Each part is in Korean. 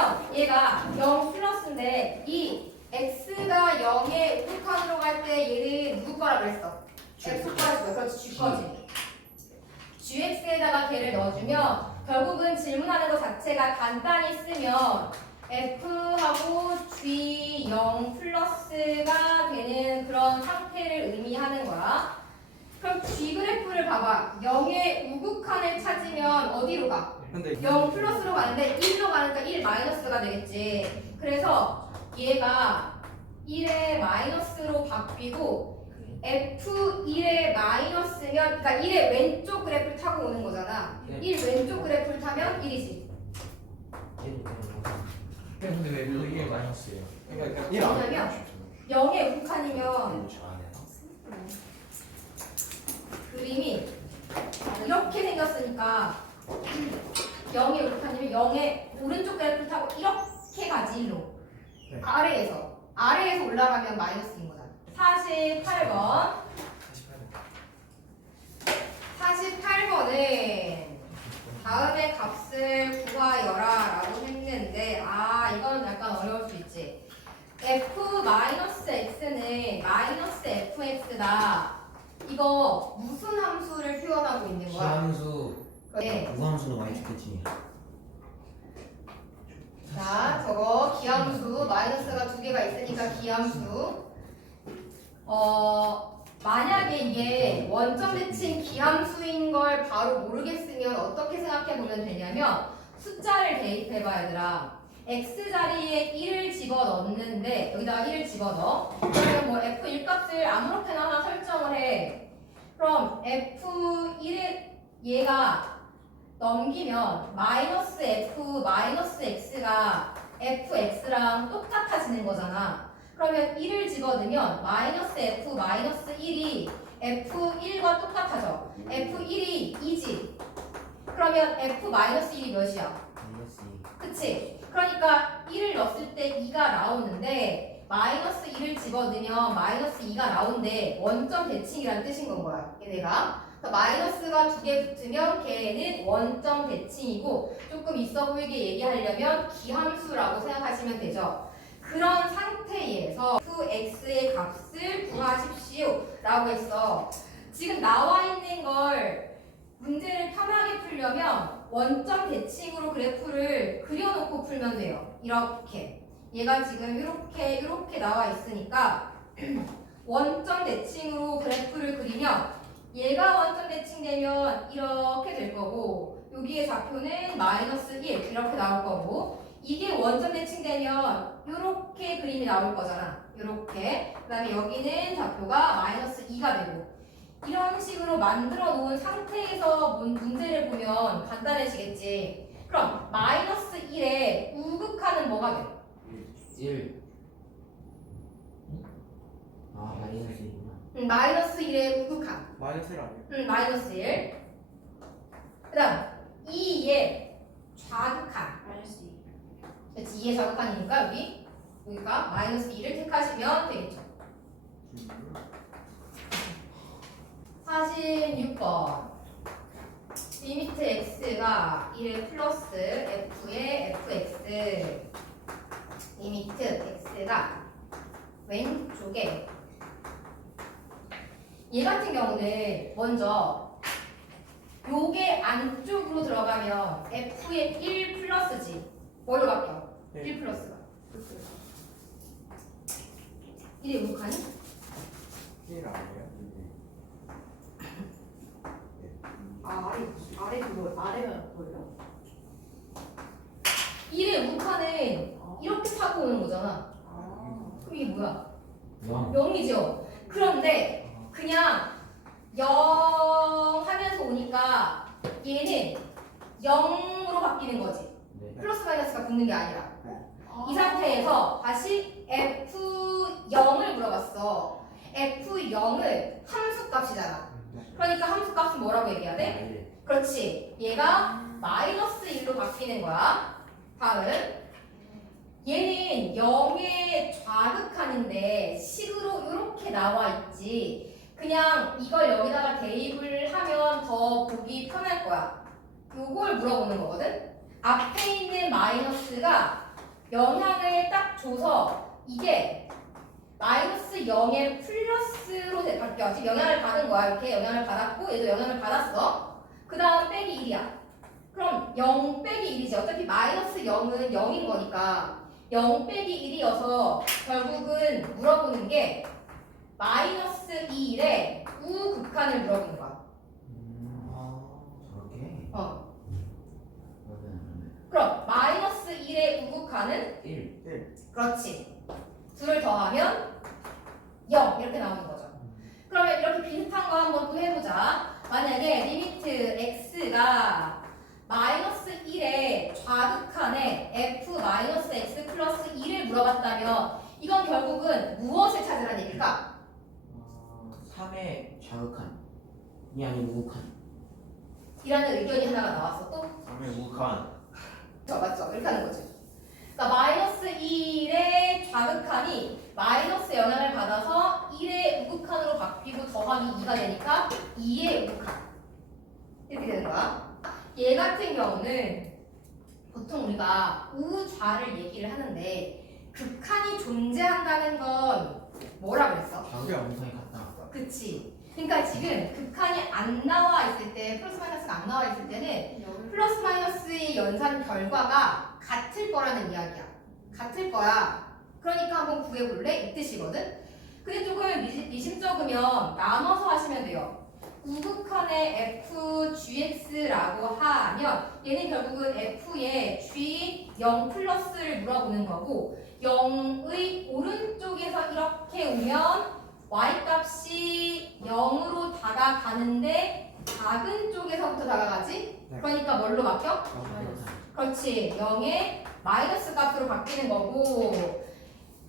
그러면 얘가 0 플러스인데 이 x가 0의 우극한으로 갈 때 얘는 누구 거라 그랬어? x 거라고. 그렇지, g 거지. gx에다가 걔를 넣어주면 결국은 질문하는 것 자체가 간단히 쓰면 f하고 g 0 플러스가 되는 그런 상태를 의미하는 거야. 그럼 g 그래프를 봐봐. 0의 우극한을 찾으면 어디로 가? 근데 0 플러스로 가는데 1로 가니까 1 마이너스가 되겠지. 그래서 얘가 1의 마이너스로 바뀌고 F1의 마이너스면, 그러니까 1의 왼쪽 그래프를 타고 오는 거잖아. 네. 1 왼쪽 그래프를 타면 1이지. 근데 왜 이게 마이너스예요? 그러니까 왜냐면 0의 우극한이면 그림이 이렇게 생겼으니까 0의 우극한이면 0의 오른쪽 그래프를 타고 이렇게 가지, 1로. 네. 아래에서 올라가면 마이너스인 거잖아. 48번. 48번은 다음의 값을 구하여라 라고 했는데, 이건 약간 어려울 수 있지. f-x는 마이너스 fx다. 이거 무슨 함수를 표현하고 있는 거야? 기함수, 네. 무함수는 많이 죽겠지. 자, 저거 기함수 마이너스가 두 개가 있으니까 기함수. 만약에 이게 원점 대칭 기함수인 걸 바로 모르겠으면 어떻게 생각해 보면 되냐면 숫자를 대입해 봐, 얘들아. x 자리에 1을 집어 넣는데 여기다가 1을 집어 넣어. 그러면 뭐 f1 값을 아무렇게나 하나 설정을 해. 그럼 f1에 얘가 넘기면 마이너스 f 마이너스 x가 fx랑 똑같아지는 거잖아. 그러면 1을 집어넣으면 마이너스 f 마이너스 1이 f1과 똑같아져. f1이 2지. 그러면 f 마이너스 1이 몇이야? 마이너스 그치? 그러니까 1을 넣었을 때 2가 나오는데 마이너스 1을 집어넣으면 마이너스 2가 나오는데 원점 대칭이라는 뜻인 건 거야, 얘네가. 마이너스가 두 개 붙으면 걔는 원점 대칭이고 조금 있어 보이게 얘기하려면 기함수라고 생각하시면 되죠. 그런 상태에서 fx의 값을 구하십시오 라고 했어. 지금 나와 있는 걸 문제를 편하게 풀려면 원점 대칭으로 그래프를 그려놓고 풀면 돼요. 이렇게. 얘가 지금 이렇게 나와 있으니까 원점 대칭으로 그래프를 그리면 얘가 원점 대칭되면 이렇게 될 거고 여기에 좌표는 마이너스 1 이렇게 나올 거고 이게 원점 대칭되면 이렇게 그림이 나올 거잖아. 이렇게. 그 다음에 여기는 좌표가 마이너스 2가 되고 이런 식으로 만들어 놓은 상태에서 문제를 보면 간단해지겠지. 그럼 마이너스 1에 우극한은 뭐가 돼? 1. 마이너스 1이구나. 마이너스 1에 우극한. 마이너스 1 아니에요? 마이너스 1. 그 다음 2에 좌극한. 마이너스 2. 그렇지, 2에 좌극한이니까 여기가 마이너스 2를 택하시면 되겠죠. 46번. 리미트 x가 1의 플러스 f의 fx. 리미트 x가 왼쪽에 얘 같은 경우는 먼저 요게 안쪽으로 들어가면 f의 1 플러스지. 뭘로 바뀌어? 네. 1 플러스가. 1의 우극한이? 1 아니에요? 아래 그거 아래면 뭐예요? 1의 우극한은 이렇게 타고 오는 거잖아. 그럼 이게 뭐야? 0이죠. 그런데 그냥 0 하면서 오니까 얘는 0으로 바뀌는 거지. 네. 플러스 마이너스가 붙는 게 아니라. 이 상태에서 다시 F0을 물어봤어. F0은 함수값이잖아. 그러니까 함수값은 뭐라고 얘기해야 돼? 그렇지. 얘가 마이너스 1로 바뀌는 거야. 다음. 얘는 0의 좌극한인데 식으로 이렇게 나와 있지. 그냥 이걸 여기다가 대입을 하면 더 보기 편할 거야. 요걸 물어보는 거거든. 앞에 있는 마이너스가 영향을 딱 줘서 이게 마이너스 0에 플러스로 바뀌어. 지금 영향을 받은 거야. 이렇게 영향을 받았고 얘도 영향을 받았어. 그 다음 빼기 1이야. 그럼 0 빼기 1이지. 어차피 마이너스 0은 0인 거니까 0 빼기 1이어서 결국은 물어보는 게 마이너스 2일에 우극한을 물어보는 거야. 저렇게? 어. 그러면 그럼 마이너스 1의 우극한은 1. 그렇지. 둘을 더하면 0 이렇게 나오는 거죠. 그러면 이렇게 비슷한 거 한번 또 해보자. 만약에 리미트 x가 마이너스 1의 좌극한에 f 마이너스 x 플러스 2를 물어봤다면 이건 결국은 무엇을 찾으라는 얘기일까? 3의 좌극한. 이 아니고 우극한. 이라는 의견이 하나가 나왔어. 또? 3의 우칸. 맞죠. 이렇게 하는 거지. 그러니까 마이너스 1의 좌극한이 마이너스 영향을 받아서 1의 우극한으로 바뀌고 더하기 2가 되니까 2의 우극한. 이렇게 되는 거야. 얘 같은 경우는 보통 우리가 우좌를 얘기를 하는데 극한이 존재한다는 건 뭐라 그랬어? 좌극 영상이 같다. 그치. 그러니까 지금 극한이 안 나와 있을 때 플러스 마이너스가 안 나와 있을 때는 플러스 마이너스의 연산 결과가 같을 거라는 이야기야. 같을 거야. 그러니까 한번 구해볼래? 이 뜻이거든. 근데 조금 미심쩍으면 나눠서 하시면 돼요. 우극한의 f gx라고 하면 얘는 결국은 f의 g 0 플러스를 물어보는 거고 0의 오른쪽에서 이렇게 오면 y 값이 0으로 다가가는데 작은 쪽에서부터 다가가지? 네. 그러니까 뭘로 바뀌어? 그렇지. 0의 마이너스 값으로 바뀌는 거고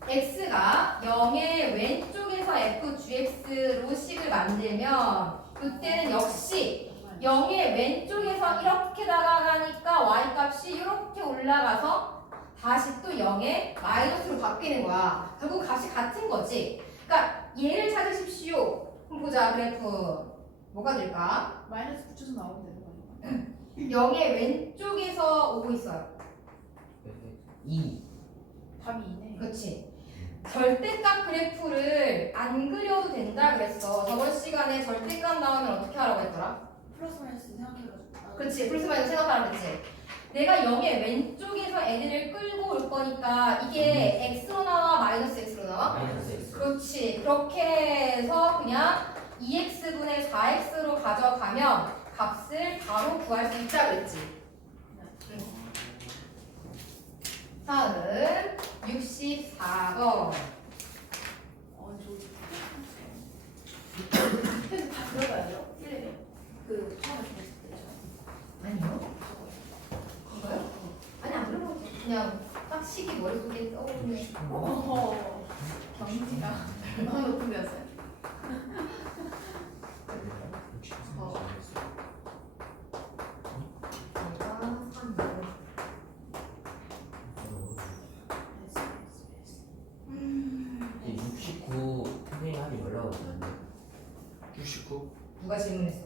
x가 0의 왼쪽에서 f gx로 식을 만들면 이때는 역시 0의 왼쪽에서 이렇게 다가가니까 y 값이 이렇게 올라가서 다시 또 0의 마이너스로 바뀌는 거야. 결국 값이 같은 거지. 그러니까 얘를 찾으십시오. 그럼 보자 그래프. 뭐가 될까? 마이너스 붙여서 나오면 되는 거니까. 0의 왼쪽에서 오고 있어요. 2. 답이 2네. 그렇지. 절대값 그래프를 안 그려도 된다 그랬어. 저번 시간에 절대값 나오면 어떻게 하라고 했더라? 플러스 마이너스 생각해가지고. 그렇지. 플러스 마이너스 생각하라 그랬지. 내가 0의 왼쪽에서 애들을 끌고 올 거니까 이게 x로 나와 마이너스 x로 나와? 마이너스 X. 그렇지. 그렇게 해서 그냥 2x분의 4x로 가져가면 값을 바로 구할 수 있다 그랬지. 다음 64번. 그래서 다 들어가야 돼요? 1레벨. 그 처음에 들었을 때죠. 아니요. 이거요? 아니 안 그래도 그냥 딱 식이 머릿속에 떠오르네. 어허. 경지가 너무 높은 데였어요. 이제 69 선생님이 연락 오셨는데 69. 누가 질문했어?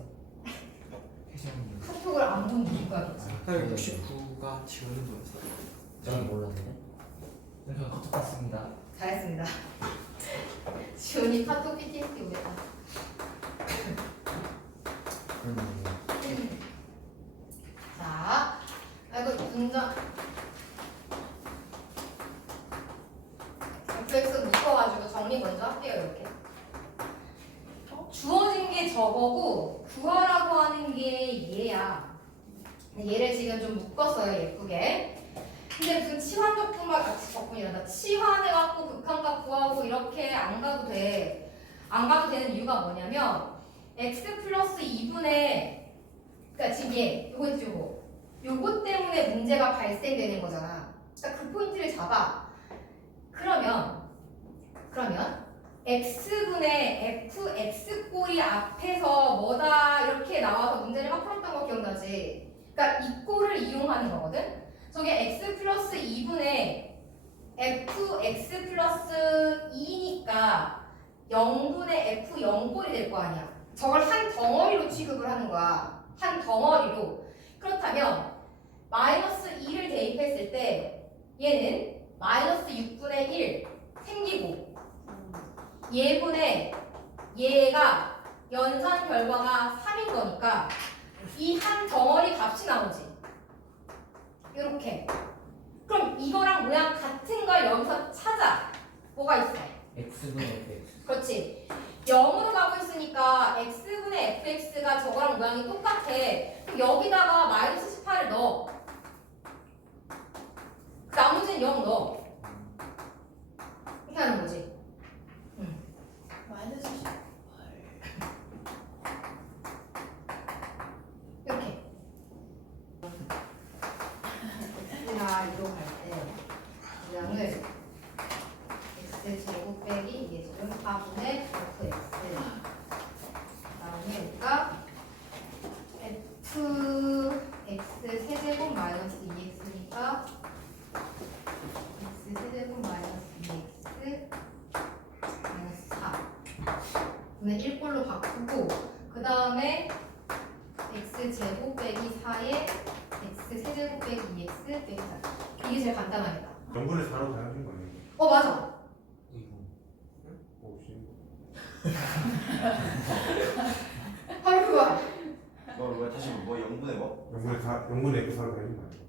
회장님. 카톡을 안 본 이유가겠지. 딱 69가 지우는 거였어. 저는 몰랐는데. 저 카톡 봤습니다. 잘했습니다. 지훈이 카톡 PTSD 오겠다. 그러면 자, 이거 분자. fx 묶어가지고 정리 먼저 할게요 이렇게. 주어진 게 저거고 구하라고 하는 게 얘야. 얘를 지금 좀 묶었어요 예쁘게. 근데 무슨 치환적분만 같이 적분이란다. 치환해갖고 극한값 구하고 이렇게 안 가도 돼. 안 가도 되는 이유가 뭐냐면 x 플러스 2분의 그러니까 지금 얘 요거 있지 요거 때문에 문제가 발생되는 거잖아. 그러니까 그 포인트를 잡아. 그러면 x분의 fx 꼴이 앞에서 뭐다 이렇게 나와서 문제를 막 풀었던 거 기억나지? 그러니까 이 꼴을 이용하는 거거든. 저게 x 플러스 2분의 fx 플러스 2니까 0분의 f 0꼴이 될 거 아니야. 저걸 한 덩어리로 취급을 하는 거야. 한 덩어리로. 그렇다면 마이너스 2를 대입했을 때 얘는 이렇게. 그럼 이거랑 모양 같은 걸 여기서 찾아. 뭐가 있어? x분의 fx. 그렇지. 0으로 가고 있으니까 x분의 fx가 저거랑 모양이 똑같아. 그럼 여기다가 마이너스 18을 넣어. 그 나머지는 0 넣어. 이렇게 하는 거지. 마이너스 10. 이렇게. 자, 이로 갈 때 모양을 x제곱 빼기 이게 지금 4분의 fx. 그다음에 여기가 fx 세제곱 마이너스 2x니까 x 세제곱 마이너스 2x 마이너스 4 분의 1꼴로 바꾸고 그 다음에 x제곱 빼기 4에 x 세제곱 빼기 2x 빼기 4 이게 제일 간단하겠다. 0분의 4로 가야하는 거 아니에요? 맞아. 혹시 바로 그거야. 왜 다시 뭐 0분의 뭐? 0분의 F4로 가야하는 거 아니에요?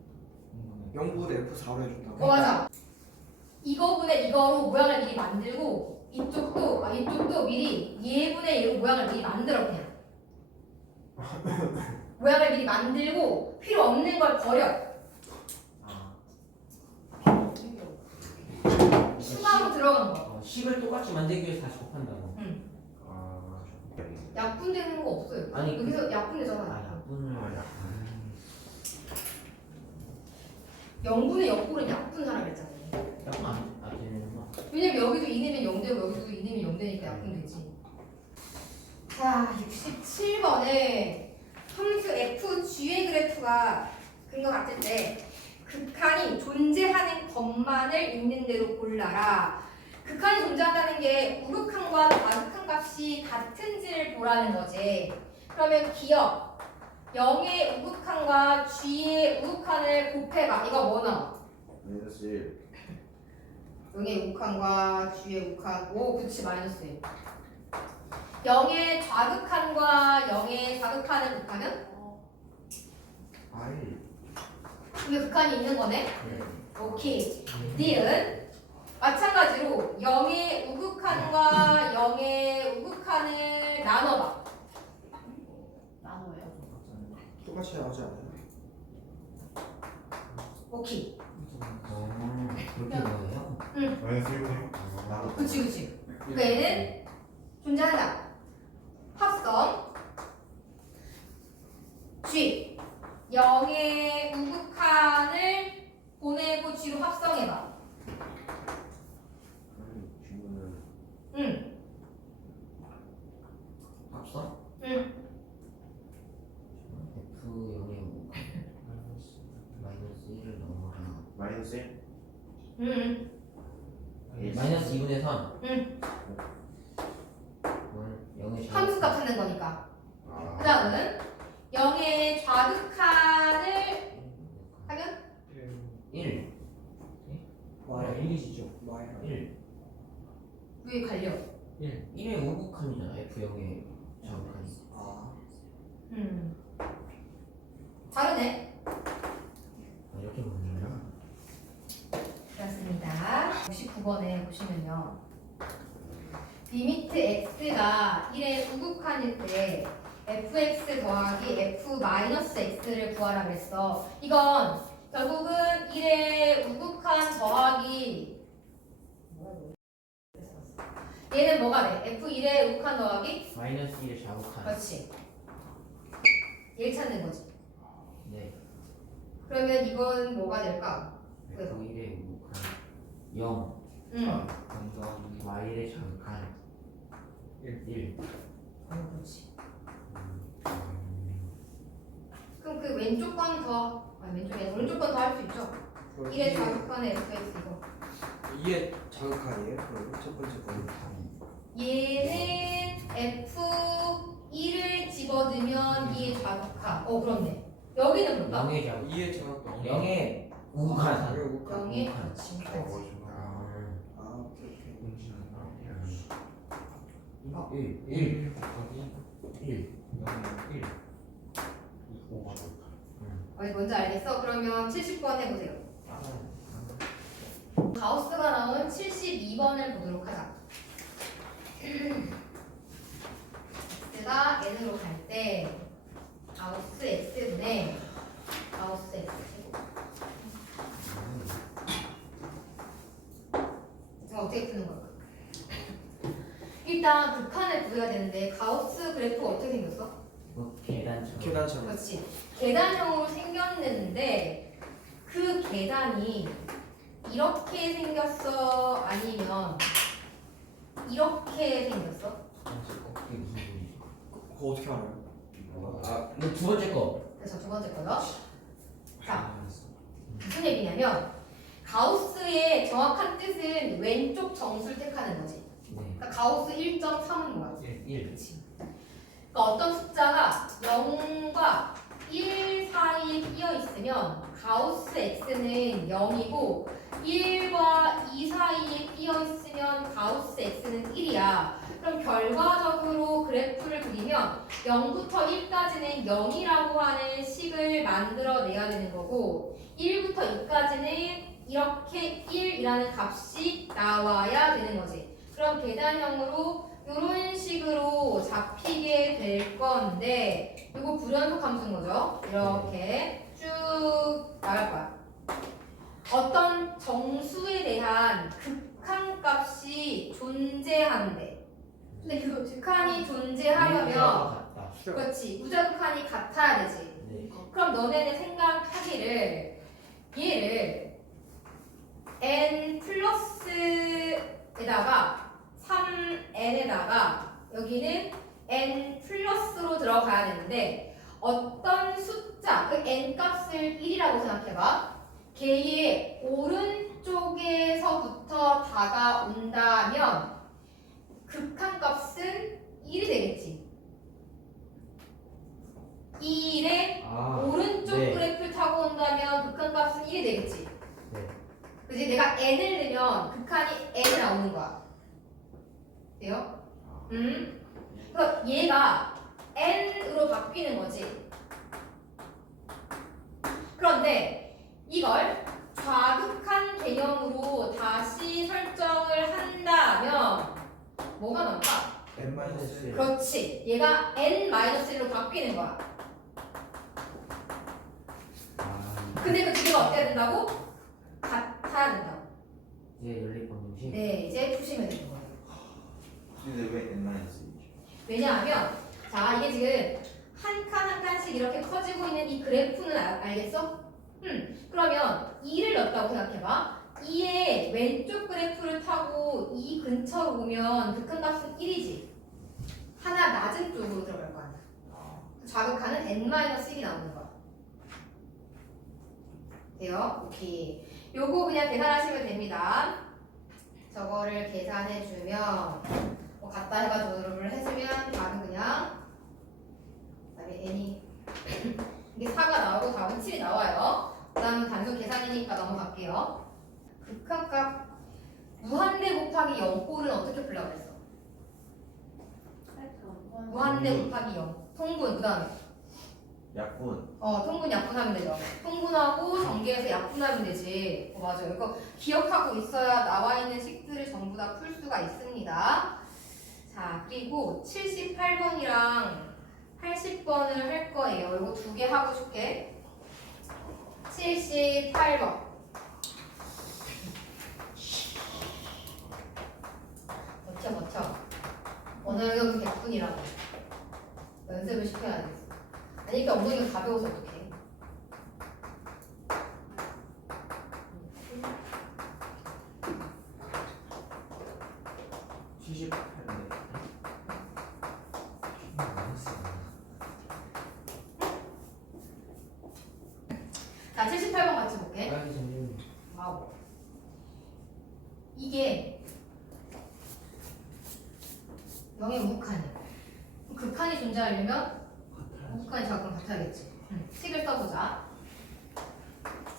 0분의 F4로 해준다고? 맞아. 이거분의 이거로 모양을 미리 만들고 이쪽도 미리 얘분의 얘로 모양을 미리 만들어 그냥. 모양을 미리 만들고 필요 없는 걸 버려. 아. 추가로 들어간 거. 10을 똑같이 만들기 위해서 다시 곱한다고. 아, 약분되는 거 없어요. 아니, 여기서 약분되잖아. 약분을 0분의 역분은 약분하라 그랬잖아요. 약분 안 되는구나. 왜냐면 여기도 2내면 0되고 여기도 2내면 0되니까 약분되지. 자, 67번에 함수 fg의 그래프가 근거 같을 때 극한이 존재하는 것만을 있는 대로 골라라. 극한이 존재한다는 게 우극한과 좌극한 값이 같은지를 보라는 거지. 그러면 기억 0의 우극한과 g의 우극한을 곱해봐. 이거 뭐 나와? 마이너스 1. 0의 우극한과 g의 우극한. 오, 그치, 마이너스 1. 0의 좌극한과 0의 좌극한을 곱하면? R. 근데 극한이 있는 거네? 네. 오케이. 니은 마찬가지로 0의 우극한과 0의 우극한을 나눠봐. 나눠요. 똑같이 하지 않아요? 오케이. 그렇게 거예요? 마이너스 1분의 나로 그치. 그러니까 얘는 존재한다. 합성 G 0의 우극한을 보내고 G로 합성해봐. 질문은 응. 합성? 응. F 0의 마이너스 1을 넘어라. 마이너스 1? 응. 마이너스 2분의 3. 응. 0의 함수값 찾는 거니까. 아. 그 다음은 0의 좌극한을 하면 1. Y. 1이시죠? Y. 1. 왜 갈려? 1의 우극한이잖아. F 0의 좌극한이. 아. 다르네. 이렇게 보면요. 그렇습니다. 69번에 보시면요. 리미트 x가 1의 우극한일 때 fx 더하기 f-x를 구하라 그랬어. 이건 결국은 1의 우극한 더하기 얘는 뭐가 돼? f1의 우극한 더하기? 마이너스 1의 좌극한. 그렇지. 얘를 찾는 거지. 네. 그러면 이건 뭐가 될까? F 1의 우극한 0. 응. 더하기 Y의 좌극한 1. 그렇지. 그럼 그 왼쪽 건 더, 아니 왼쪽에 오른쪽 건 더 할 수 있죠? 1의 좌극한의 fx 이거. 이게 자극한이에요? 그럼 첫 번째 거. 얘는 f1을 집어넣으면 2의 좌극한. 그렇네. 여기는 뭘까? 0의 좌극. 2의 자극. 0의 우극한. 0의 우극한. 그렇지. 아, 오케이. 1. 1. 1. 5만 원. 뭔지 알겠어? 그러면 70번 해보세요. 가우스가 나온 72번을 보도록 하자. x가 n으로 갈 때 가우스 x분의 가우스 x 이거 어떻게 푸는 걸까? 일단 극한을 구해야 되는데 가우스 그래프가 어떻게 생겼어? 계단처럼. 계단처럼. 그렇지. 계단형으로 생겼는데 그 계단이 이렇게 생겼어? 아니면 이렇게 생겼어? 그게 무슨 소리지? 그거 어떻게 알아요? 아, 이거 두 번째 거. 그래서 두 번째 거요. 자, 무슨 얘기냐면 가우스의 정확한 뜻은 왼쪽 정수를 택하는 거지. 네. 그러니까 가우스 1.3은 뭐야? 1. 그렇지. 그러니까 어떤 숫자가 0과 1 사이에 끼어 있으면 가우스 x는 0이고 1과 2 사이에 끼어 있으면 가우스 x는 1이야. 그럼 결과적으로 그래프를 그리면 0부터 1까지는 0이라고 하는 식을 만들어내야 되는 거고 1부터 2까지는 이렇게 1이라는 값이 나와야 되는 거지. 그럼 계단형으로 이런 식으로 잡히게 될 건데 이거 불연속 함수인 거죠. 이렇게 쭉 나갈 거야. 어떤 정수에 대한 극한값이 존재한대. 근데 그 극한이 존재하려면 같다. 그렇지 우자극한이 같아야 되지. 네. 그럼 너네는 생각하기를 얘를 n 플러스에다가 3n에다가 여기는 n 플러스로 들어가야 되는데 어떤 숫자 그 n 값을 1이라고 생각해봐. 걔의 오른쪽에서부터 다가온다면 극한값은 1이 되겠지. 2일에 오른쪽 네. 그래프를 타고 온다면 극한값은 1이 되겠지. 네. 그지? 내가 n을 넣으면 극한이 n이 나오는 거야. 돼요? 그러니까 얘가 n으로 바뀌는 거지. 그런데 이걸 좌극한 개념으로 다시 설정을 한다면 뭐가 나올까? n-1. 그렇지. 얘가 n-1로 바뀌는 거야. 근데 그 두 개가 어때야 된다고? 같아야 된다고. 이제 연립 방정식. 네, 이제 푸시면 되는 거예요. 근데 왜 n-2? 왜냐하면 자 이게 지금 한 칸 한 칸씩 이렇게 커지고 있는 이 그래프는 알겠어? 그러면 2를 넣었다고 생각해봐. 2의 왼쪽 그래프를 타고 2 근처로 오면 극한값은 1이지. 하나 낮은 쪽으로 들어갈 거 아니야. 좌극한은 n-1이 나오는 거야. 돼요? 오케이. 요거 그냥 계산하시면 됩니다. 저거를 계산해주면 뭐 갖다 해가지고 해주면 답은 그냥 그다음에 n이 이게 4가 나오고 답은 7이 나와요. 그 다음은 단순 계산이니까 넘어갈게요. 극한값 무한대 곱하기 0꼴은 어떻게 풀려고 그랬어? 무한대 곱하기 0 통분 그 다음에 약분. 통분 약분하면 되죠. 통분하고 전개해서 약분하면 되지. 맞아요. 이거 기억하고 있어야 나와 있는 식들을 전부 다 풀 수가 있습니다. 자, 그리고 78번이랑 80번을 할 거예요. 이거 두 개 하고 줄게. 78번. 버텨. 언어영역 100분이라고. 연습을 시켜야 돼. 아니, 그러니까 엉덩이가 가벼워서 어떡해. 자, 78번 같이 볼게. 와우. 이게 0의 우극한이야. 극한이 존재하려면 우극한이 작은 같아야겠지. 식을 써보자.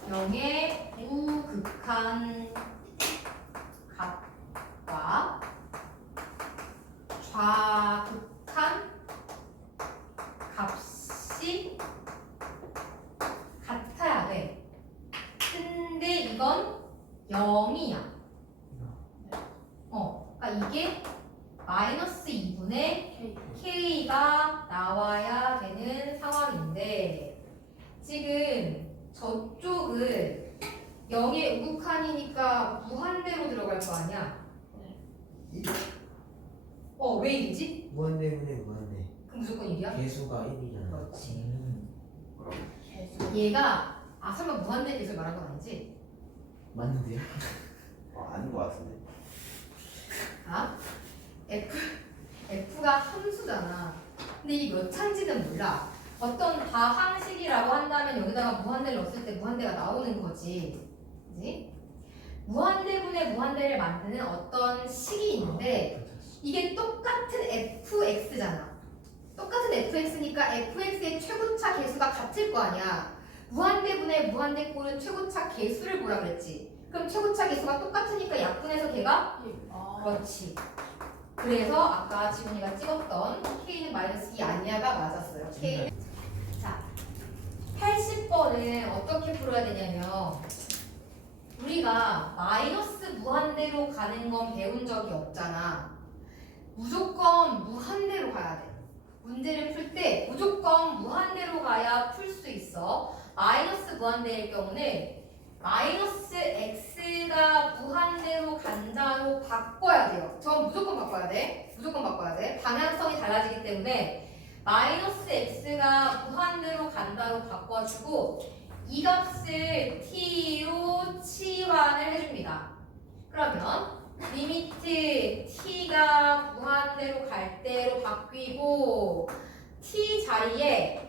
0의 우극한 값과 좌극한 값이 이건 0이야. 그러니까 이게 마이너스 2분의 K가 나와야 되는 상황인데 지금 저쪽은 0의 우극한이니까 무한대로 들어갈 거 아니야? 왜 이리지? 무한대분의 무한대. 그럼 무조건 1이야? 개수가 1이잖아. 그렇지. 얘가 설마 무한대 계속 말한 건 아니지? 맞는데요? 아닌 것 같은데. F가 함수잖아. 근데 이 몇 차인지는 몰라. 어떤 다항식이라고 한다면 여기다가 무한대를 넣었을 때 무한대가 나오는 거지. 그지? 무한대분의 무한대를 만드는 어떤 식이 있는데 이게 똑같은 fx잖아. 똑같은 fx니까 fx의 최고차 계수가 같을 거 아니야. 무한대분의 무한대 꼴은 최고차 계수를 보라 그랬지. 그럼 최고차 계수가 똑같으니까 약분해서 걔가 그렇지. 그래서 아까 지훈이가 찍었던 K는 마이너스 2 아니야가 맞았어요. K. 자, 80번은 어떻게 풀어야 되냐면 우리가 마이너스 무한대로 가는 건 배운 적이 없잖아. 무조건 무한대로 가야 돼. 문제를 풀 때 무조건 무한대로 가야 풀 수 있어. 마이너스 무한대일 경우는 마이너스 x가 무한대로 간다로 바꿔야 돼요. 전 무조건 바꿔야 돼. 무조건 바꿔야 돼. 방향성이 달라지기 때문에 마이너스 x가 무한대로 간다로 바꿔주고 이 값을 t로 치환을 해줍니다. 그러면 리미트 t가 무한대로 갈 때로 바뀌고 t 자리에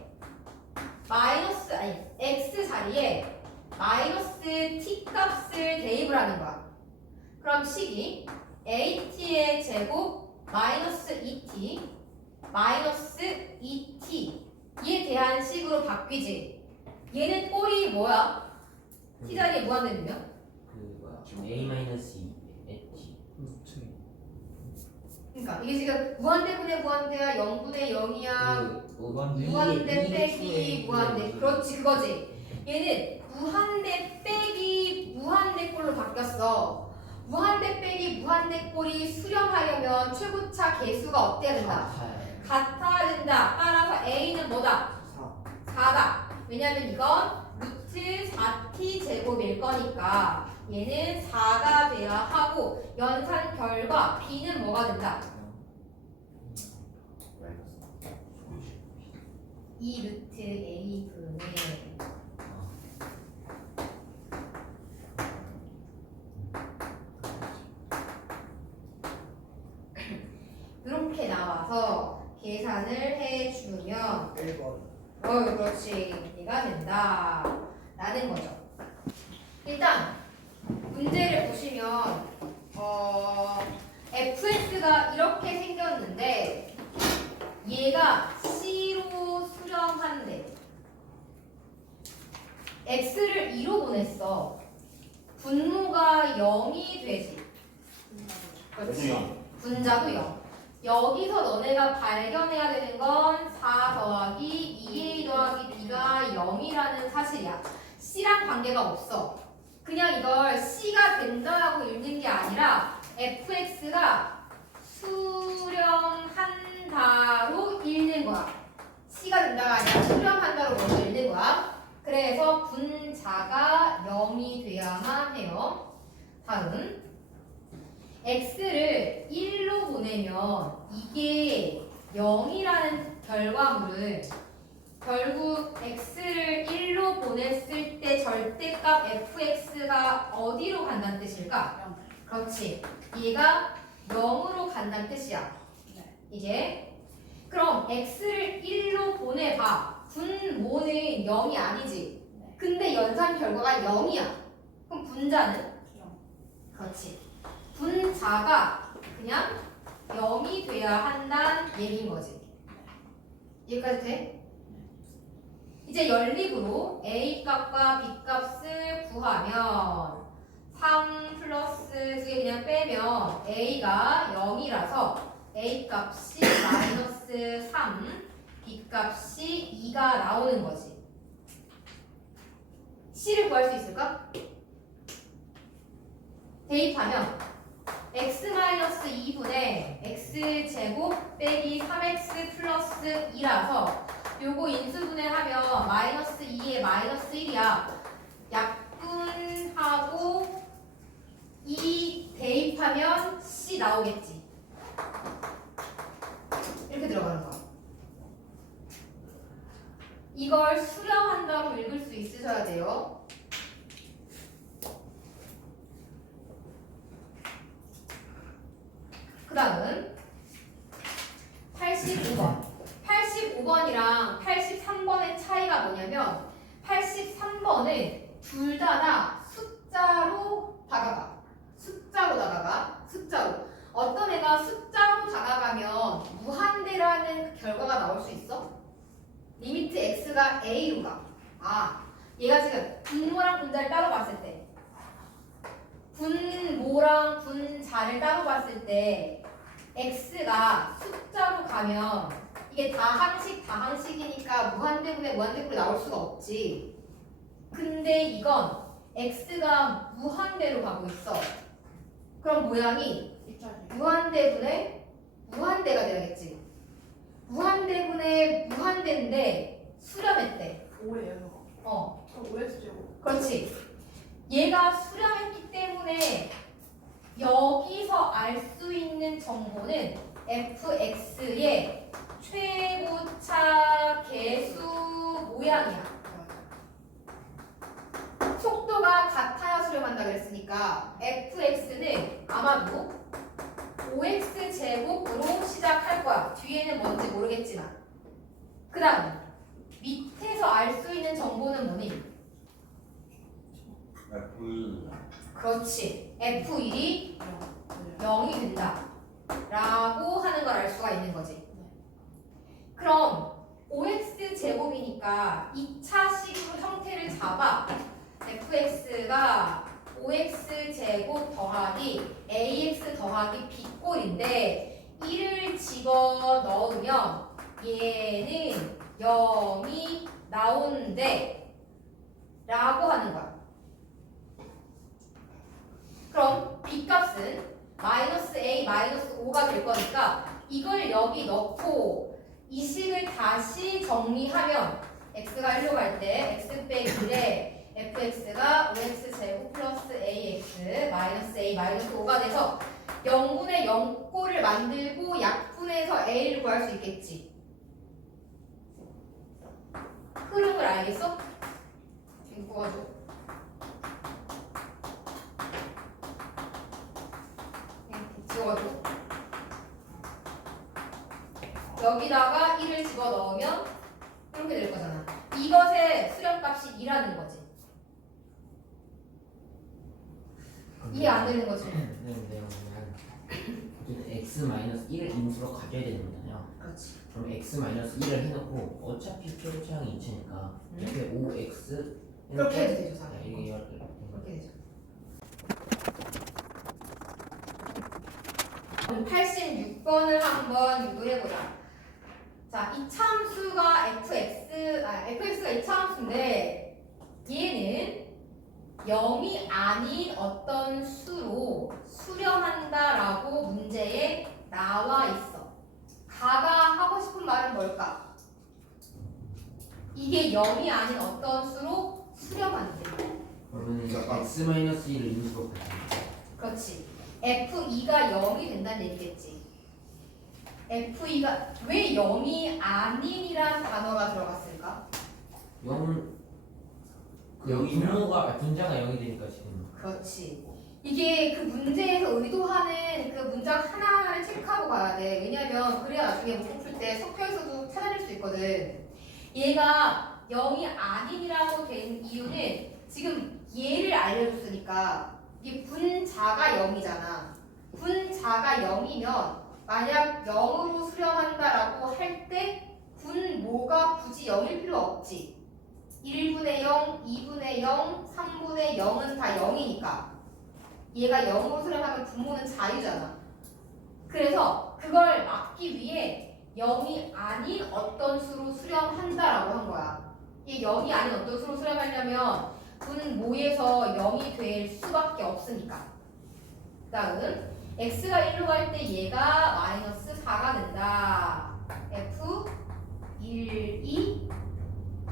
x 자리에 마이너스 t 값을 대입을 하는 거야. 그럼 식이 at의 제곱 마이너스 2t 마이너스 2t에 대한 식으로 바뀌지. 얘는 꼴이 뭐야? t 자리에 무한대면? 그 뭐야? A-2 그러니까 이게 지금 무한대분의 무한대야 0분의 0이야 무한대 빼기 무한대. 그렇지 그거지. 얘는 무한대 빼기 무한대 꼴로 바뀌었어. 무한대 빼기 무한대 꼴이 수렴하려면 최고차 계수가 어때야 된다? 같아야 된다. 따라서 A는 뭐다? 4다. 왜냐면 이건 루트 4t 제곱일 거니까 얘는 4가 돼야 하고 연산 결과 B는 뭐가 된다? 2 루트 A 분의 이렇게 나와서 계산을 해주면 1번. 그렇지. 얘가 된다 라는 거죠. 일단 문제를 보시면 fx가 이렇게 생겼는데 얘가 c로 수렴한대. x를 2로 보냈어. 분모가 0이 되지. 그렇지. 분자도 0. 여기서 너네가 발견해야 되는 건 4 더하기 2a 더하기 b가 0이라는 사실이야. c랑 관계가 없어. 그냥 이걸 c가 된다고 읽는 게 아니라 fx가 수렴한다로 읽는 거야. c가 된다가 아니라 수렴한다로 먼저 읽는 거야. 그래서 분자가 0이 돼야만 해요. 다음 x를 1로 보내면 이게 0이라는 결과물을 결국 x를 1로 보냈을 때 절대값 fx가 어디로 간다는 뜻일까? 그렇지. 얘가 0으로 간다는 뜻이야. 이게 그럼 x를 1로 보내봐. 분모는 0이 아니지. 근데 연산 결과가 0이야. 그럼 분자는? 그렇지. 분자가 그냥 0이 돼야 한다는 얘기인 거지. 여기까지 돼? 이제 연립으로 a 값과 b 값을 구하면 3 플러스 2개 그냥 빼면 a가 0이라서 a 값이 마이너스 3, b 값이 2가 나오는 거지. c를 구할 수 있을까? 대입하면 x-2분의 x제곱 빼기 3x 플러스 2라서 요거 인수분해하면 마이너스 2에 마이너스 1이야. 약분하고 2 대입하면 c 나오겠지. 이렇게 들어가는 거야. 이걸 수렴한다고 읽을 수 있으셔야 돼요. 그 다음은 85번. 85번이랑 83번의 차이가 뭐냐면 83번은 둘 다 숫자로 다가가. 숫자로. 어떤 애가 숫자로 다가가면 무한대라는 결과가 나올 수 있어? 리미트 x가 a로 가. 아, 얘가 지금 분모랑 분자를 따로 봤을 때 분모랑 분자를 따로 봤을 때 x가 숫자로 가면 이게 다항식이니까 무한대분의 무한대분이 나올 수가 없지. 근데 이건 x가 무한대로 가고 있어. 그럼 모양이 무한대분의 무한대가 돼야겠지. 무한대분의 무한대인데 수렴했대. 5예요 이거. 그럼 5x 제곱. 그렇지. 얘가 수렴했기 때문에 여기서 알 수 있는 정보는 fx의 최고차 계수 모양이야. 속도가 같아야 수렴한다 그랬으니까 fx는 아마도 5x 제곱으로 시작할 거야. 뒤에는 뭔지 모르겠지만. 그 다음 밑에서 알 수 있는 정보는 뭐니? F2. 그렇지. f1이 0이 된다 라고 하는 걸 알 수가 있는 거지. 그럼 5x 제곱이니까 2차식으로 형태를 잡아. fx가 5x 제곱 더하기 ax 더하기 b꼴인데 1을 집어 넣으면 얘는 0이 나오는데 라고 하는 거야. 그럼 b값은 마이너스 a 마이너스 5가 될 거니까 이걸 여기 넣고 이 식을 다시 정리하면 x가 1로 갈 때 x 빼기 1에 fx가 5x 제곱 플러스 ax 마이너스 a 마이너스 5가 돼서 0분의 0꼴을 만들고 약분해서 a를 구할 수 있겠지. 흐름을 알겠어? 지금 구워줘. 지워줘. 여기다가 1을 집어넣으면 이렇게 될 거잖아. 이것의 수렴값이 2라는 거지. 이해 안 되는 거지? 네, 어쨌든 x-1을 인수로 가져야 되는 거잖아요. 그렇지. 그럼 x-1을 해놓고 어차피 최고차항이 2차니까 이렇게 5x 그렇게 해도 되죠, 사실. 이게 그렇게 되죠. 86번을 한번 유도해보자. 자, 이차함수가 fx가 이차함수인데 얘는 0이 아닌 어떤 수로 수렴한다라고 문제에 나와 있어. 가가 하고 싶은 말은 뭘까? 이게 0이 아닌 어떤 수로 수렴한대. 그러면 x-1을 인수로 가져야 그렇지. f2가 0이 된다는 얘기겠지. f2가 왜 0이 아닌이란 단어가 들어갔을까? 0, 분모가 분자가 0이 되니까 지금 그렇지. 이게 그 문제에서 의도하는 그 문장 하나하나를 체크하고 가야 돼. 왜냐면 그래야 나중에 문제 풀 때 석표에서도 찾아낼 수 있거든. 얘가 0이 아닌이라고 된 이유는 지금 얘를 알려줬으니까 이게 분자가 0이잖아. 분자가 0이면 만약 0으로 수렴한다라고 할 때 분모가 굳이 0일 필요 없지. 1분의 0, 2분의 0, 3분의 0은 다 0이니까 얘가 0으로 수렴하면 분모는 자유잖아. 그래서 그걸 막기 위해 0이 아닌 어떤 수로 수렴한다라고 한 거야. 이게 0이 아닌 어떤 수로 수렴하려면 분모에서 0이 될 수밖에 없으니까. 다음 x가 1로 갈 때 얘가 마이너스 4가 된다. f 1, 2,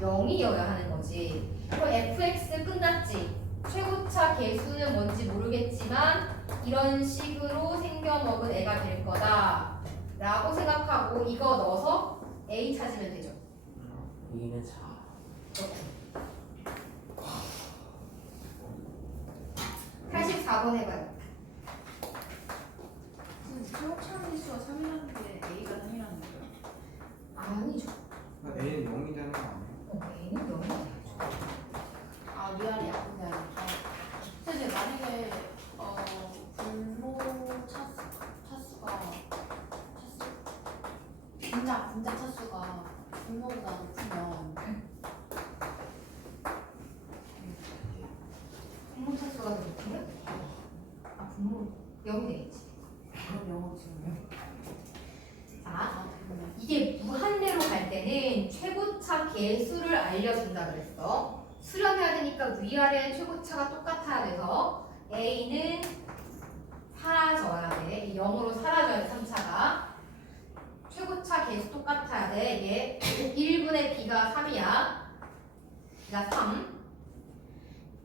0이어야 하는 거지. 그럼 fx 끝났지. 최고차 개수는 뭔지 모르겠지만 이런 식으로 생겨먹은 애가 될 거다 라고 생각하고 이거 넣어서 a 찾으면 되죠. A는 4. 그렇군. 84번 해봐요. 최고차항 개수가 3이라는 게 A가 3이라는 거예요? 아니죠. A는 0이 되는 거 아니에요? a는 0이 돼야죠. 아 위아래 약분이 아니라 선생님 만약에 분모 차수가 분자 차수가 분모보다 높으면 분모 차수가 더 높으면? 아 분모 0이 되겠지. 그럼 영어로 지금 자, 이게 무한대로 갈 때는 최고차 개수를 알려준다 그랬어. 수렴해야 되니까 위아래 최고차가 똑같아야 돼서 a는 사라져야 돼. 0으로 사라져야 돼. 3차가. 최고차 개수 똑같아야 돼. 이게 1분의 b가 3이야. b가 3.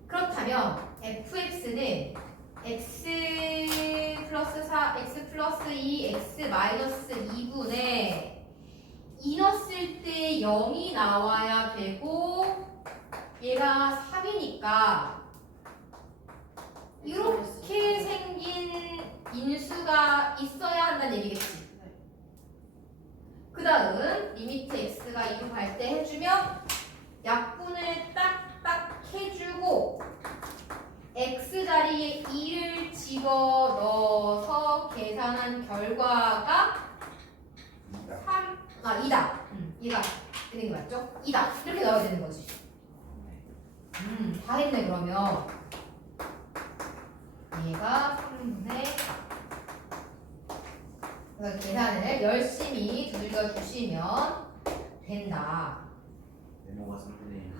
그렇다면 fx는 x 플러스 4, x 플러스 2, x 마이너스 2분의 2 넣었을 때 0이 나와야 되고 얘가 3이니까 이렇게 생긴 인수가 있어야 한다는 얘기겠지. 그 다음 리미트 x가 2로 갈 때 해주면 약분을 딱딱 해주고 x 자리에 2를 집어넣어서 계산한 결과가 3, 2다. 2가 되는 게 맞죠? 2다. 이렇게 나와야 되는 거지. 다 했네 그러면. 얘가 3분의 그래서 계산을 열심히 두들겨 주시면 된다. 네모가 3분의 1.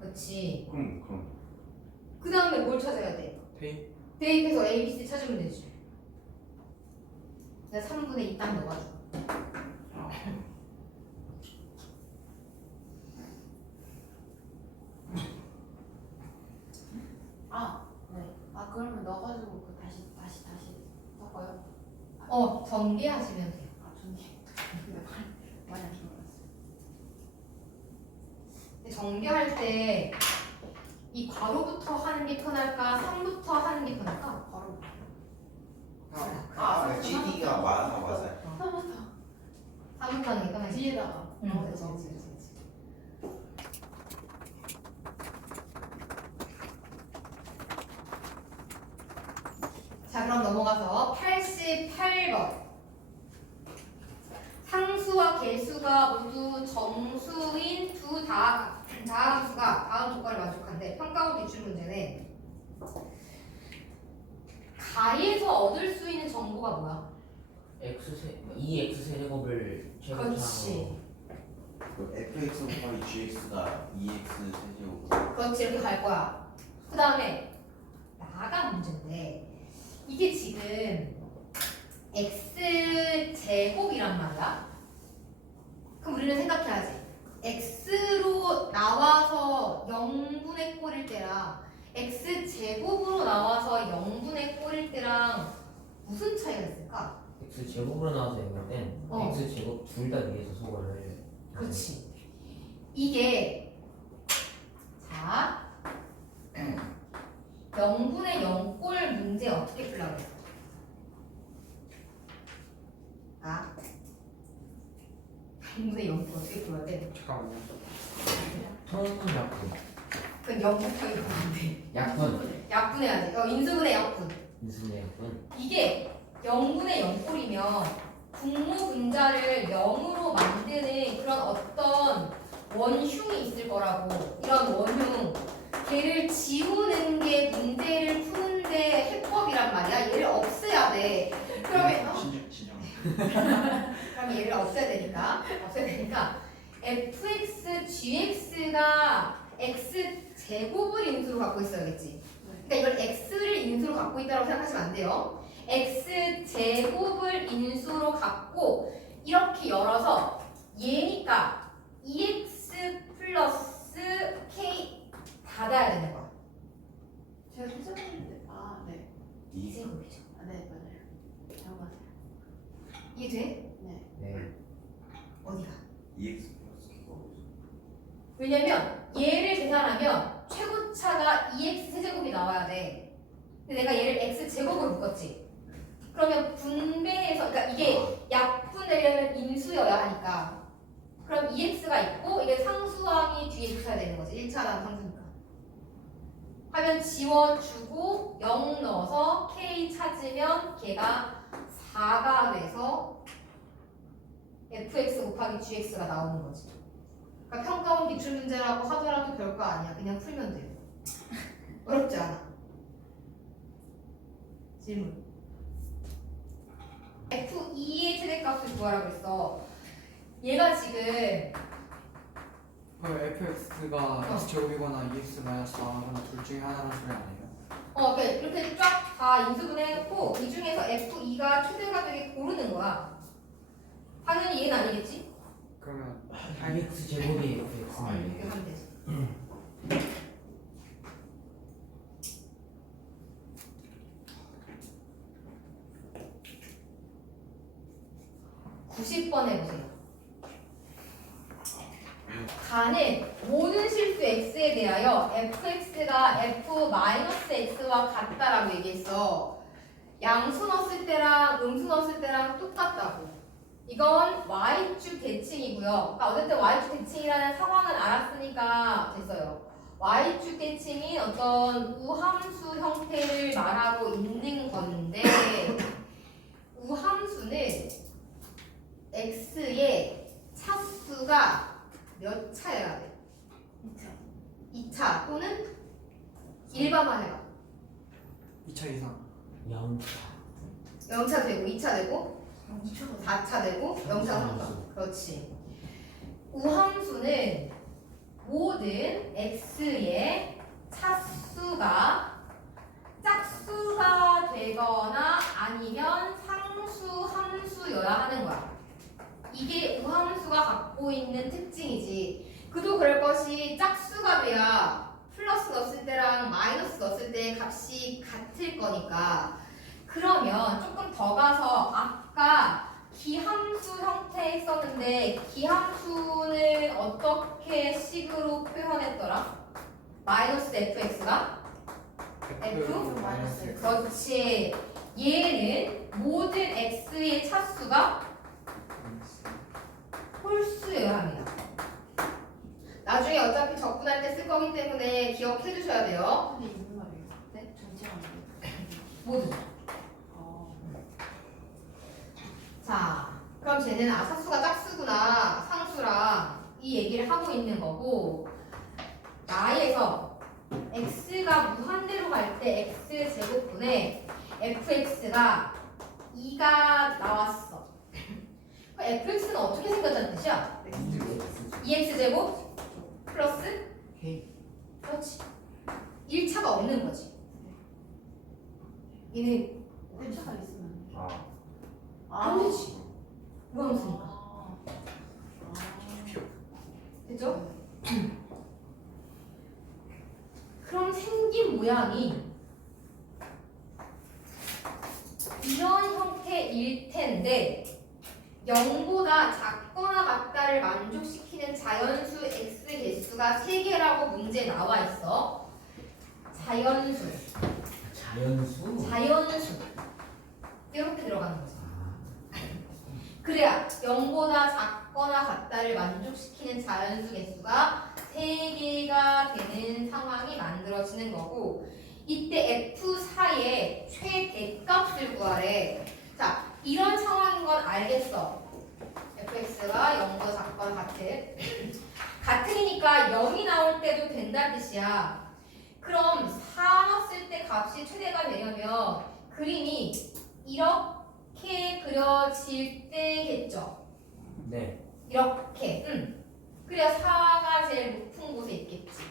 그렇지. 그럼 그 다음에 뭘 찾아야 돼? 대입. 대입해서 A, B, C 찾으면 되지. 내가 3분의 2 딱 넣어가지고. 그러면 넣어가지고 그 다시 섞어요? 전개하시면 돼요. 전개 많이 안 들어갔어요. 근데 전개할 때 이 괄호부터 하는 게 편할까? 3부터 하는 게 편할까? 바로 GD가 맞아요. 3부터 하는 게 편하지. 뒤에다가 그렇지. 자, 그럼 넘어가서 88번. 상수와 개수가 모두 정수인 두 다함수가 다음 조건을 만족한데 평가원 기출 문제는 가에서 얻을 수 있는 정보가 뭐야? EX 세제곱을 그렇지. fx 곱하기 gx가 2x 세제곱. 그렇지, 이렇게 갈 거야. 그 다음에 나가 문제인데 이게 지금 x 제곱이란 말이야. 그럼 우리는 생각해야지. x로 나와서 0분의 꼴일 때랑 x 제곱으로 나와서 0분의 꼴일 때랑 무슨 차이가 있을까? X 제곱으로 나와서 이걸 땐 X 제곱 둘 다 위에서 소거를. 그렇지. 이게 자 0분의 0꼴 문제 어떻게 풀려고 했어? 아 0분의 0꼴 어떻게 풀어야 돼? 잠깐만요. 통약분. 그건 0부터 1분인데 약분. 약분해야지. 인수분해 약분. 인수분해 약분. 이게 0분의 0꼴이면 분모 분자를 0으로 만드는 그런 어떤 원흉이 있을 거라고. 이런 원흉 걔를 지우는 게 문제를 푸는데 해법이란 말이야. 얘를 없애야 돼. 그러면 진정. 그럼 얘를 없애야 되니까 fx, gx가 x 제곱을 인수로 갖고 있어야겠지. 그러니까 이걸 x를 인수로 갖고 있다고 생각하시면 안 돼요. x 제곱을 인수로 갖고 이렇게 열어서 얘니까 2x 플러스 k 닫아야 되는 거야. 제가 세제곱인데. 아, 네. 이 제곱이죠. 아, 네, 맞아요. 잘못하세요. 이해돼? 네. 네. 어디가? EX 플러스 K가 왜냐면 얘를 계산하면 최고차가 2x 세제곱이 나와야 돼. 근데 내가 얘를 x 제곱으로 묶었지. 그러면 분배해서 그러니까 이게 약분되려면 인수여야 하니까 그럼 2x가 있고 이게 상수항이 뒤에 붙어야 되는 거지. 1차랑 상수니까. 하면 지워주고 0 넣어서 k 찾으면 걔가 4가 돼서 fx 곱하기 gx가 나오는 거지. 그러니까 평가원 기출 문제라고 하더라도 별거 아니야. 그냥 풀면 돼요. 어렵지 않아. 질문. F2의 최대값을 구하라고 했어. 얘가 지금 fx가 x제곱이거나 2x 마이너스 4거나 둘 중에 하나라는 소리 아니에요? 이렇게 쫙 다 인수분해 해놓고 이 중에서 F2가 최대가 되게 고르는 거야. 당연히 얘는 아니겠지? 그러면 2x 제곱이 이렇게 fx인데 하면 되지. 90번 해보세요. 가는 모든 실수 x에 대하여 fx가 f-x와 같다라고 얘기했어. 양수 넣었을 때랑 음수 넣었을 때랑 똑같다고. 이건 y축 대칭이고요. 그러니까 어쨌든 y축 대칭이라는 상황은 알았으니까 됐어요. y축 대칭이 어떤 우함수 형태를 말하고 있는 건데 우함수는 x의 차수가 몇 차여야 돼? 2차. 2차 또는 일반화 해봐. 2차 이상 0차 0차 되고 2차 되고 2차가 4차 되고 0차 3차. 그렇지. 우함수는 모든 x의 차수가 짝수가 되거나 아니면 상수 함수여야 하는 거야. 이게 우함수가 갖고 있는 특징이지. 그도 그럴 것이 짝수가 돼야 플러스 넣었을 때랑 마이너스 넣었을 때 값이 같을 거니까. 그러면 조금 더 가서 아까 기함수 형태 했었는데 기함수는 어떻게 식으로 표현했더라? 마이너스 fx가 f? 마이너스 x 그렇지. 얘는 모든 x의 차수가 홀수여야 합니다. 나중에 어차피 적분할 때 쓸 거기 때문에 기억해 주셔야 돼요. 근데 무슨 말이에요? 네? 전체가 아니에요? 모두. 자, 그럼 쟤는 차수가 짝수구나 상수랑 이 얘기를 하고 있는 거고 나에서 x가 무한대로 갈 때 x 제곱분에 fx가 2가 나왔어. 그럼 fx는 어떻게 생겼다는 뜻이야? 2x 제곱 플러스 k 그렇지. 1차가 없는 거지. 얘는 1차가 있으면 아, 안 되지. 무함수니까. 아. 됐죠? 그럼 생긴 모양이 이런 형태일 텐데 0보다 작거나 같다를 만족시키는 자연수 x 개수가 3개라고 문제에 나와 있어. 자연수 이렇게 들어가는 거지. 그래야 0보다 작거나 같다를 만족시키는 자연수 개수가 3개가 되는 상황이 만들어지는 거고 이때 F4의 최대값을 구하래. 자, 이런 상황인 건 알겠어. fx가 0보다 작거나 같으니까 0이 나올 때도 된다는 뜻이야. 그럼 4 넣었을 때 값이 최대가 되려면 그림이 이렇게 그려질 때겠죠. 네 이렇게. 그래야 4가 제일 높은 곳에 있겠지.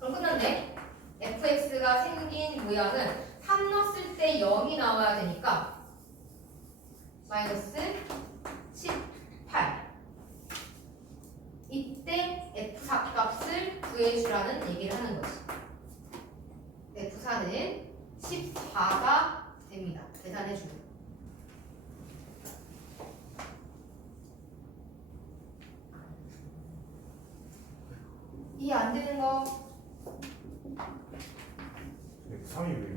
그럼 끝났네. fx가 생긴 모양은 3 넣었을 때 때 0이 나와야 되니까 마이너스 18. 이때 F4 값을 구해주라는 얘기를 하는 거지. F4는 14가 됩니다. 계산해주면. 이해 안 되는 거? 3이 왜 있냐?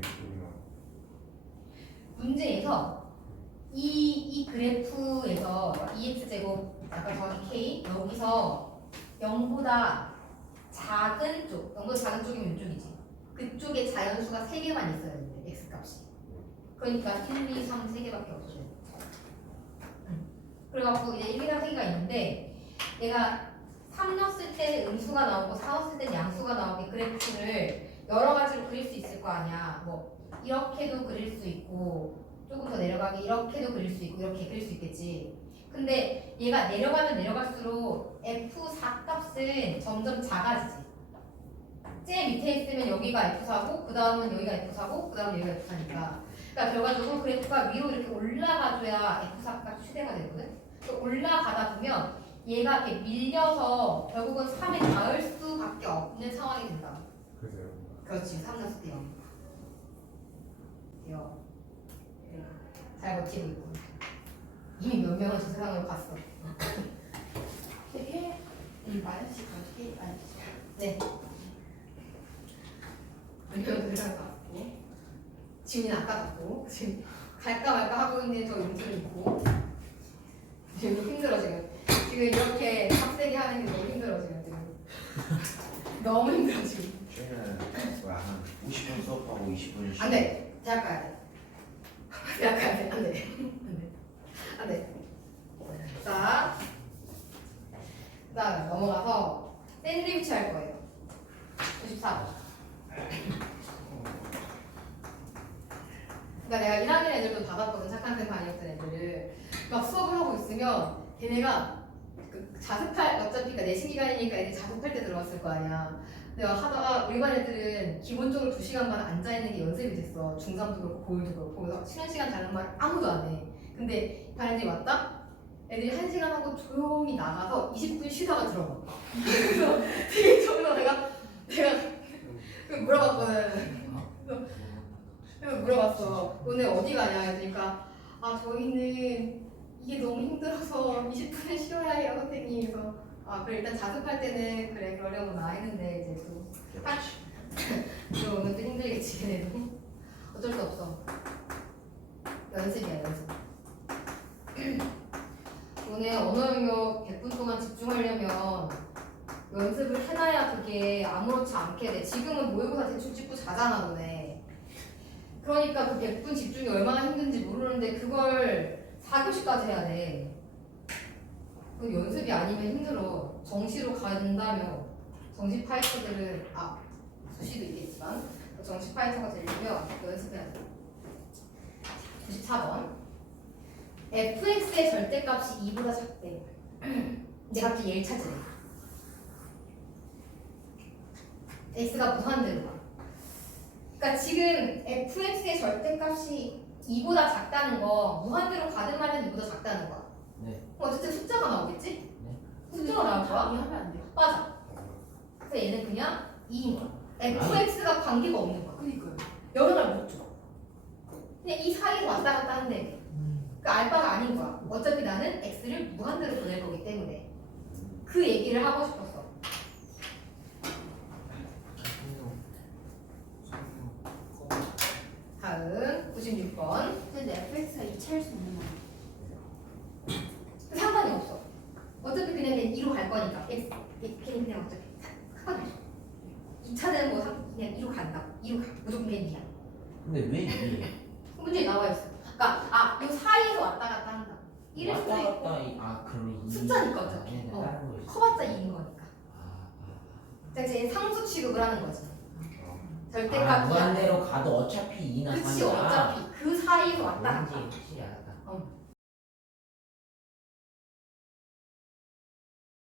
문제에서 이 그래프에서 EX제곱 아까 정확히 K 여기서 0보다 작은 쪽, 0보다 작은 쪽이면 이쪽이지. 그쪽에 자연수가 3개만 있어야 되는데 X값이. 그러니까 1, 2, 3 3개밖에 없어요. 그래갖고 이제 1, 2, 3 3개가 있는데 얘가 3 넣었을 때 음수가 나오고 4 넣었을 때 양수가 나오게 그래프를 여러 가지로 그릴 수 있을 거 아니야. 뭐 이렇게도 그릴 수 있고 조금 더 내려가게 이렇게도 그릴 수 있고 이렇게 그릴 수 있겠지. 근데 얘가 내려가면 내려갈수록 F4 값은 점점 작아지지. 제일 밑에 있으면 여기가 F4고 그 다음은 여기가 F4고 그 다음은 여기가 F4니까 그러니까 결과적으로 그래프가 위로 이렇게 올라가줘야 F4 값이 최대가 되거든. 올라가다 보면 얘가 이렇게 밀려서 결국은 3에 닿을 수밖에 없는 상황이 된다. 그래서요. 그렇지. 3 넣었을 때 0. 돼요. 잘 버티고 있고 이미 몇 명은 저 세상을 봤어. 되게 마이너스 가지게 마이너스. 네. 몇 명은 저 세상을 봤고 지훈이는 아까 봤고 지금 갈까 말까 하고 있는 저 윤주는 있고 지금 힘들어 지금 이렇게 빡세게 하는 게 너무 힘들어 지금 너무 힘들어 지금. 쟤는 뭐야 한 50분 수업하고 20분 쉬고. 안돼 대학 가야 돼. 대학 가야 돼. 안돼 안돼. 자 그다음에 넘어가서 샌드위치 할 거예요. 94번. 그러니까 내가 1학년 애들도 받았거든. 착한 쌤 아니었던 애들을 막 수업을 하고 있으면 걔네가 그 자습할 어차피 그러니까 내신 기간이니까 애들이 자습할 때 들어왔을 거 아니야. 내가 하다가 우리 반 애들은 기본적으로 2시간 반 앉아 있는 게 연습이 됐어. 중3도 그렇고 고1도 그렇고 그래서 쉬는 시간 자는 말 아무도 안 해. 근데 반 애들이 왔다? 애들이 1시간 하고 조용히 나가서 20분 쉬다가 들어가. 그래서 되게 좋아서 내가 물어봤거든. 그래서 물어봤어. 너네 어디 가냐 했으니까 아 저희는 이게 너무 힘들어서 20분을 쉬어야 해요 선생님. 그래서 아 그래 일단 자습할 때는 그래 그러려구나 했는데 이제 또 들어오면 또 힘들겠지 걔네도. 어쩔 수 없어. 연습이야 연습. 너네 언어 영역 100분 동안 집중하려면 연습을 해놔야 그게 아무렇지 않게 돼. 지금은 모의고사 대충 찍고 자잖아 너네. 그러니까 그 100분 집중이 얼마나 힘든지 모르는데 그걸 4교시까지 해야 돼. 그 연습이 아니면 힘들어. 정시로 간다며 정시 파이터들은 수시도 있겠지만 정시 파이터가 되려면 연습해야 돼. 94번 fx의 절대값이 2보다 작대. 이제 갑자기 얘를 찾으래. x가 무한대로 가. 그러니까 지금 fx의 절대값이 2보다 작다는 거 무한대로 가든 말든 2보다 작다는 거야. 네. 그럼 어쨌든 숫자가 나오겠지? 네. 숫자가 나올 거야? 이해하면 안 돼요. 맞아. 그래서 얘는 그냥 2인 거야. fx가 관계가 없는 거야. 그니까요. 영향을 못 줘. 그냥 이 사이에서 왔다 갔다 한대. 그 알바가 아닌 거야. 어차피 나는 x를 무한대로 보낼 거기 때문에. 그 얘기를 하고 싶었어. 다음 96번. 근데 fx가 2차일 수 있는 거예요. 상관이 없어. 어차피 그냥 2로 갈 거니까. x 그냥 어차피 상관이 없어. 2차는 뭐 그냥 2로 간다. 2로 가. 무조건 그냥 2야. 근데 왜 이게 문제에 나와 있어. 그러니까 이 사이에서 왔다 갔다 한다. 1일 수도 왔다 있고 갔다 그러면 숫자니까 어차피. 다른 거 있어. 커봤자 2인 거니까. 자 이제 상수 취급을 하는 거지. 절대값이 무한대로 가도 어차피 2나 3이야. 그치 어차피 그 사이에서 왔다 갔다. 뭔지 확실히 알았다.